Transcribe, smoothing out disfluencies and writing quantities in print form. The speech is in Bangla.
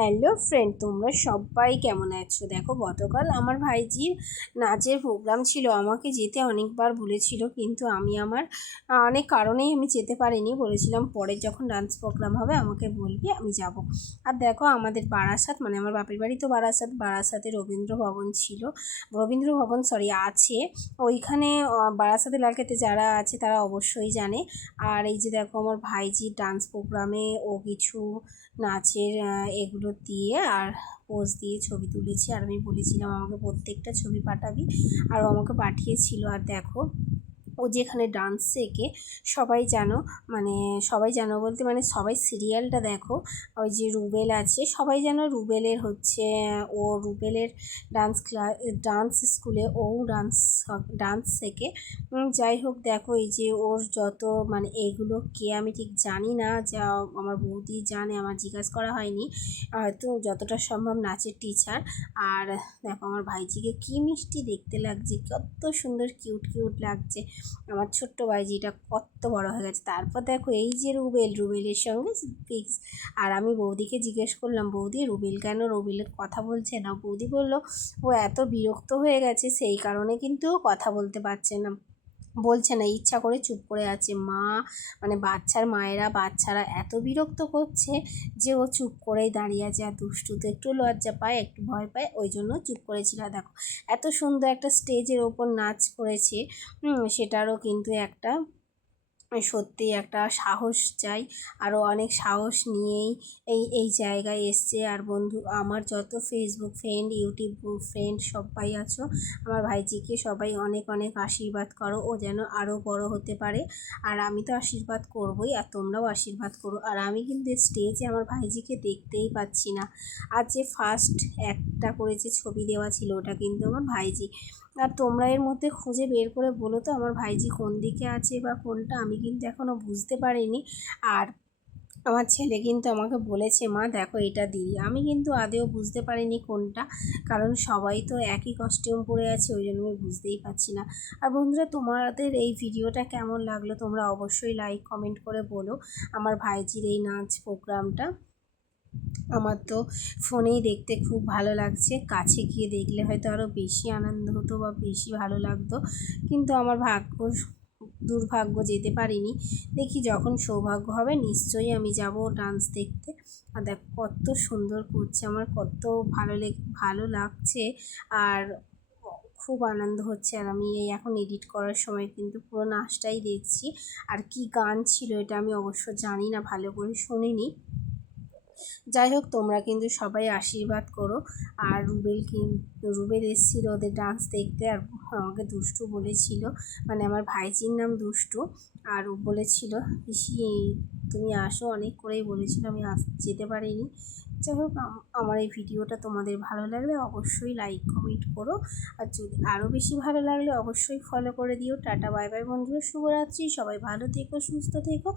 হ্যালো ফ্রেন্ড, তোমরা সবাই কেমন আছো? দেখো, গতকাল আমার ভাইজির নাচের প্রোগ্রাম ছিল। আমাকে যেতে অনেকবার বলেছিল, কিন্তু আমি আমার অনেক কারণেই আমি যেতে পারিনি। বলেছিলাম পরে যখন ডান্স প্রোগ্রাম হবে আমাকে বলবি, আমি যাব। আর দেখো, আমাদের বারাসাত, মানে আমার বাপের বাড়ি তো বারাসাতে রবীন্দ্র ভবন ছিল, আছে ওইখানে। বারাসাতে লালকেতে যারা আছে তারা অবশ্যই জানে। আর এই যে দেখো, আমার ভাইজির ডান্স প্রোগ্রামে ও কিছু নাচের এগুলো দিয়ে আর পোজ দিয়ে ছবি তুলেছি। আর আমি বলেছিলাম আমাকে প্রত্যেকটা ছবি পাঠাবি, আর ও আমাকে পাঠিয়েছিল। আর দেখো, ও যেখানে ডান্স শেখে, সবাই জানো বলতে মানে সবাই সিরিয়ালটা দেখো। ওই যে রুবেল আছে, সবাই যেন রুবেলের হচ্ছে, ও রুবেলের ডান্স স্কুলে ও ডান্স শেখে। যাই হোক, দেখো এই যে ওর যত মানে এগুলো কে আমি ঠিক জানি না, যা আমার বৌদি জানে, আমার জিজ্ঞাসা করা হয়নি। হয়তো যতটা সম্ভব নাচের টিচার। আর দেখো, আমার ভাইজিকে কি মিষ্টি দেখতে লাগছে, কত সুন্দর কিউট লাগছে। আমার ছোট্ট ভাইজিটা কত বড় হয়ে গেছে। তারপর দেখো, এই যে রুবেলের সঙ্গে ফিক্স। আর আমি বৌদিকে জিজ্ঞেস করলাম, বৌদি রুবেল কেন রুবেলের কথা বলছে না? বৌদি বলল ও এত বিরক্ত হয়ে গেছে, সেই কারণে কিন্তু ও কথা বলছে না, ইচ্ছা করে চুপ করে আছে। মানে বাচ্চারা এত বিরক্ত করছে যে ও চুপ করেই দাঁড়িয়ে আছে। আর দুষ্টু তো একটু লজ্জা পায়, একটু ভয় পায়, ওই জন্য চুপ করেছিল। দেখো, এত সুন্দর একটা স্টেজের ওপর নাচ করেছে, সেটারও কিন্তু একটা সত্যিই একটা সাহস চাই। আরও অনেক সাহস নিয়েই এই জায়গায় এসছে। আর বন্ধু আমার যত ফেসবুক ফ্রেন্ড, ইউটিউব ফ্রেন্ড সবাই আছো, আমার ভাইজিকে সবাই অনেক অনেক আশীর্বাদ করো, ও যেন আরও বড় হতে পারে। আর আমি তো আশীর্বাদ করবই, আর তোমরাও আশীর্বাদ করো। আর আমি কিন্তু স্টেজে আমার ভাইজিকে দেখতেই পাচ্ছি না। আর যে ফার্স্ট একটা করেছে ছবি দেওয়া ছিল, ওটা কিন্তু আমার ভাইজি। আর তোমরা এর মধ্যে খুঁজে বের করে বলো তো আমার ভাইজি কোন দিকে আছে বা কোনটা, আমি কিন্তু এখনও বুঝতে পারিনি। আর আমার ছেলে কিন্তু আমাকে বলেছে, মা দেখো এটা দিই। আমি কিন্তু আদেও বুঝতে পারিনি কোনটা, কারণ সবাই তো একই কস্টিউম পরে আছে, ওই জন্য আমি বুঝতেই পারছি না। আর বন্ধুরা, তোমাদের এই ভিডিওটা কেমন লাগলো তোমরা অবশ্যই লাইক কমেন্ট করে বলো। আমার ভাইজির এই নাচ প্রোগ্রামটা আমার তো ফোনেই দেখতে খুব ভালো লাগছে, কাছে গিয়ে দেখলে হয়তো আরও বেশি আনন্দ হতো বা বেশি ভালো লাগতো, কিন্তু আমার দুর্ভাগ্য যেতে পারিনি। দেখি যখন সৌভাগ্য হবে নিশ্চয়ই আমি যাব ডান্স দেখতে। আর দেখ কত সুন্দর করছে, আমার কত ভালো লাগছে। আর খুব আনন্দ হচ্ছে। আর আমি এই এখন এডিট করার সময় কিন্তু পুরো নাচটাই দেখছি। আর কি গান ছিল এটা আমি অবশ্য জানি না, ভালো করে শুনিনি। যাই হোক, তোমরা কিন্তু সবাই আশীর্বাদ করো। আর রুবেল এসেছিল ওদের ডান্স দেখতে, আর আমাকে দুষ্টু বলেছিল, মানে আমার ভাইজির নাম দুষ্টু। আর ও বলেছিল, পিসি তুমি আসো, অনেক করেই বলেছিল, আমি যেতে পারিনি। যাই হোক, আমার এই ভিডিওটা তোমাদের ভালো লাগলে অবশ্যই লাইক কমেন্ট করো। আর যদি আরও বেশি ভালো লাগলে অবশ্যই ফলো করে দিও। টাটা বাই বাই বন্ধুরা, শুভরাত্রি, সবাই ভালো থেকো, সুস্থ থেকো।